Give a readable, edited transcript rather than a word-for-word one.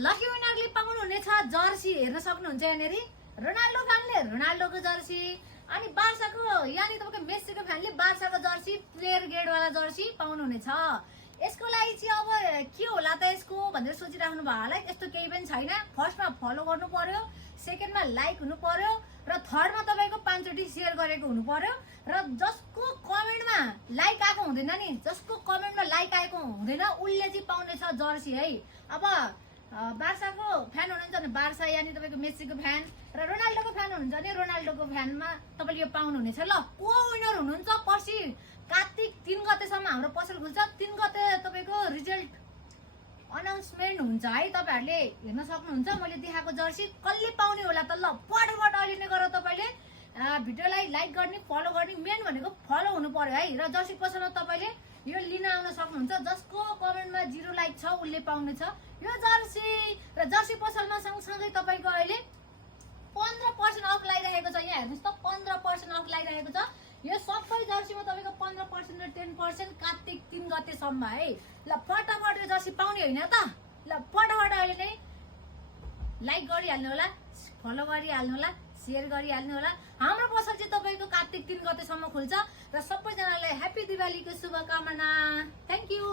Lucky विनरले पाउनुहुनेछ Jersey हेर्न सक्नुहुन्छ यहाँनिर रोनाल्डो फ्यानले रोनाल्डोको जर्सी अनि बार्साको यानी तपाईको मेस्सीको फ्यानले बार्साको जर्सी प्लेयर ग्रेडवाला जर्सी पाउनुहुनेछ। यसको लागि चाहिँ अब के होला त यसको भनेर सोचिराख्नु भयो होला। यस्तो केही पनि छैन। फर्स्टमा फलो गर्नु पर्यो, सेकेन्डमा लाइक हुनु पर्यो र थर्डमा तपाईको 5 चोटि शेयर गरेको हुनु पर्यो र जसको कमेन्टमा लाइक आएको हुँदैन नि, जसको कमेन्टमा लाइक आएको हुँदैन उसले चाहिँ पाउनेछ जर्सी है। अब बार्साको फ्यान हुनुहुन्छ भने बार्सा यानी तपाईको मेस्सीको फ्यान र रोनाल्डोको फ्यान हुनुहुन्छ भने रोनाल्डोको फ्यानमा तपाईले यो पाउनुहुनेछ। ल को विनर हुनुहुन्छ पर्सि कार्तिक 3 गतेसम्म हाम्रो पसल खुल्छ। 3 गते तपाईको रिजल्ट अनाउन्समेन्ट हुन्छ है। तपाईहरुले हेर्न सक्नुहुन्छ मैले देखाएको जर्सी कसले पाउने होला त। ल फटाफट अहिले नै गरेर तपाईले भिडियोलाई लाइक गर्ने, फलो गर्ने। मेन भनेको फलो हुनु पर्यो है र जर्सी पसलमा तपाईले यो लिन आउन सक्नुहुन्छ। जसको कमेन्टमा 0 लाइक छ उसले पाउनेछ यो जर्सी। र जर्सी पसलमा सँगसँगै तपाईको अहिले 15% अफ लागिरहेको छ। यहाँ हेर्नुस् त 15% अफ लागिरहेको छ। यो सबै जर्सीमा तपाईको 15% र 10% कार्तिक 3 गतेसम्म है। ल फटाफट यो जर्सी पाउने हैन त। ल फटाफट अहिले नै लाइक गरिहाल्नु होला, फलो गरिहाल्नु होला, शेयर गरिहाल्नु होला। हाम्रो पसल चाहिँ तपाईको कार्तिक 3 गतेसम्म खुल्छ र सबैजनालाई ह्यापी दिवालीको शुभकामना। Thank you.